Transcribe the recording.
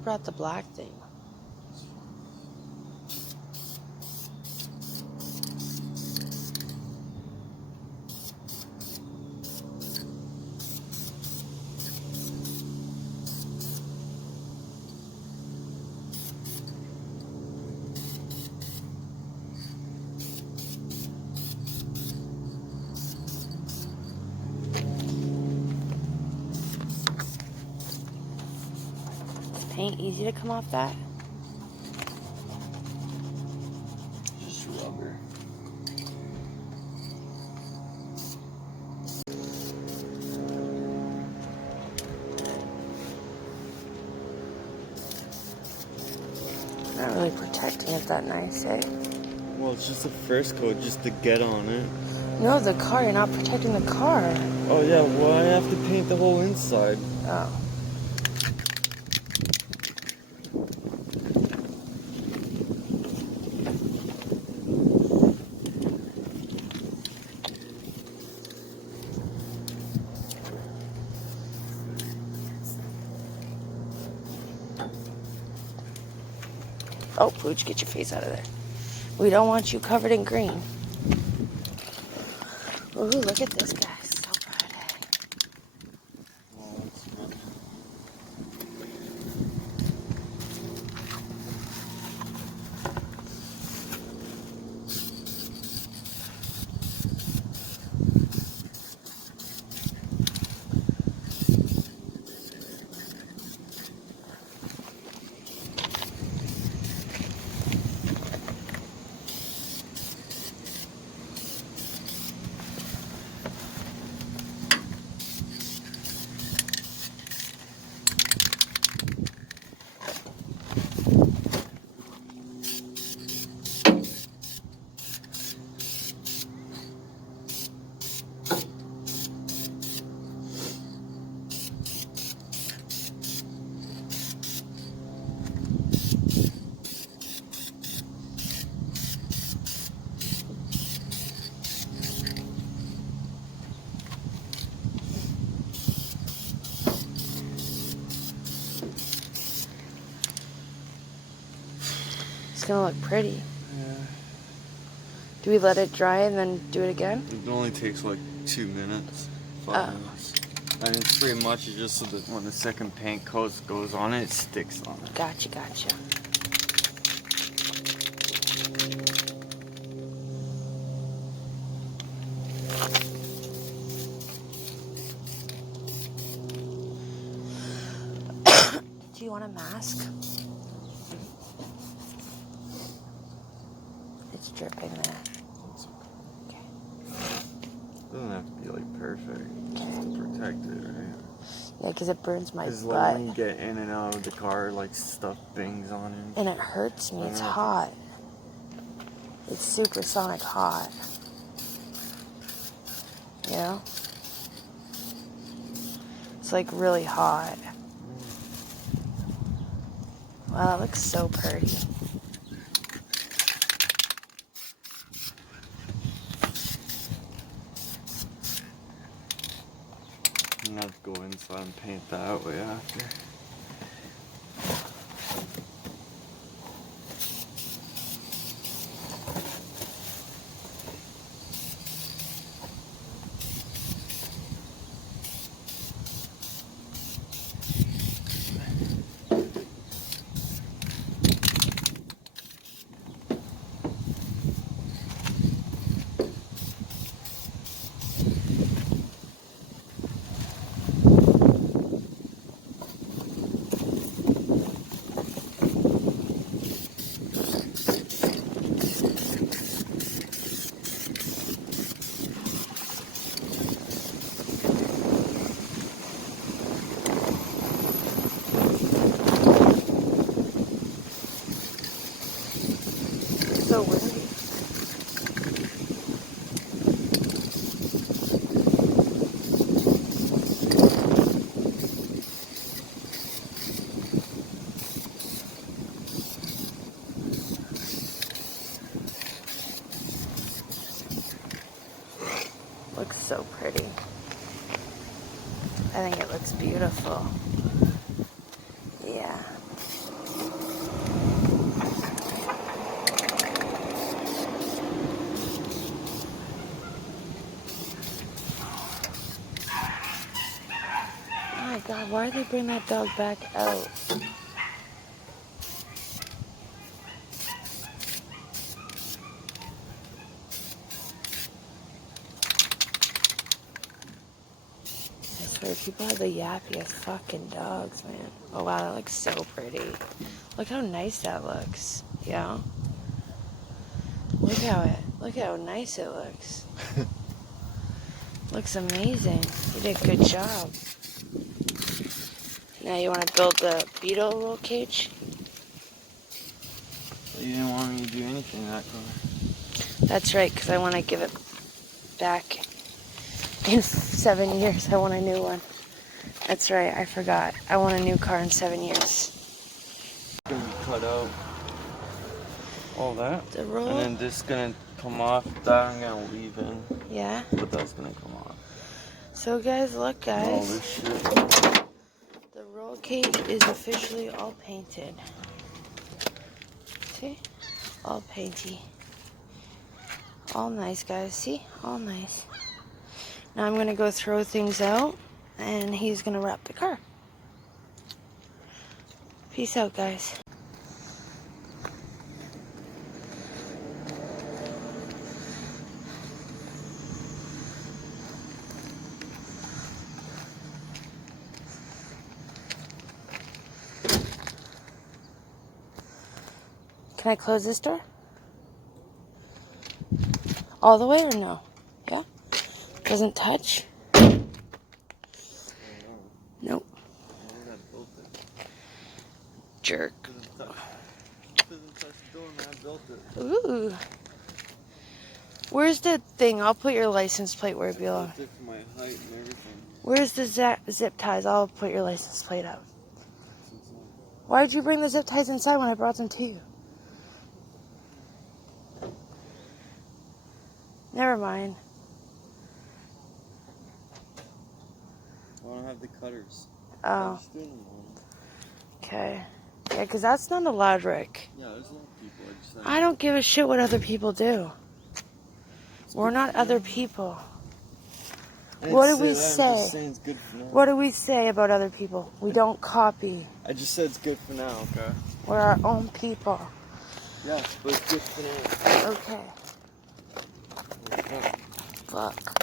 have brought the black thing. Paint easy to come off that? Just rubber. Not really protecting it that nice, eh? Well, it's just the first coat, just to get on it. No, the car. You're not protecting the car. Oh yeah, well I have to paint the whole inside. Oh. Oh, Pooch, get your face out of there. We don't want you covered in green. Ooh, look at this guy. So pretty. Oh, that's fun. It's gonna look pretty. Yeah. Do we let it dry and then do it again? It only takes like 2 minutes, 5 minutes. And it's pretty much just so that when the second paint coat goes on it, it sticks on it. Gotcha, gotcha. Do you want a mask? It's dripping there. It's okay. Okay. Doesn't have to be like perfect, just to protect it, right? Yeah, because it burns my Because butt. like when you get in and out of the car, like stuff bangs on it. And it hurts me. It's I know. hot. It's supersonic hot. You know? It's like really hot. Wow, that looks so pretty. I'm gonna have to go inside and paint that way after. So windy. Looks so pretty. I think it looks beautiful. Yeah. God, why did they bring that dog back out? I swear, people have the yappiest fucking dogs, man. Oh wow, that looks so pretty. Look how nice that looks. Yeah. Look how nice it looks. Looks amazing. You did a good job. Now you want to build the beetle roll cage? You didn't want me to do anything to that car. That's right, because I want to give it back in 7 years. I want a new one. That's right, I forgot. I want a new car in 7 years. It's going to be cut out. All that. The roll? And then this is going to come off. That I'm going to leave in. Yeah? But that's going to come off. So guys, look guys. All this shit. The roll cage is officially all painted. See? All painty. All nice, guys. See? All nice. Now I'm going to go throw things out, and he's going to wrap the car. Peace out, guys. Can I close this door? All the way or no? Yeah? Doesn't touch? Nope. Jerk. Ooh. Where's the thing? I'll put your license plate where it belongs. Where's the zip ties? I'll put your license plate up. Why did you bring the zip ties inside when I brought them to you? Never mind. I don't have the cutters. Oh. Okay. Yeah, because that's not allowed, Rick. Yeah, there's a lot of people. I don't give a shit what other people do. We're not other people. What do we say? I'm just saying it's good for now. What do we say about other people? We don't copy. I just said it's good for now, okay? We're our own people. Yeah, but it's good for now. Okay. Fuck.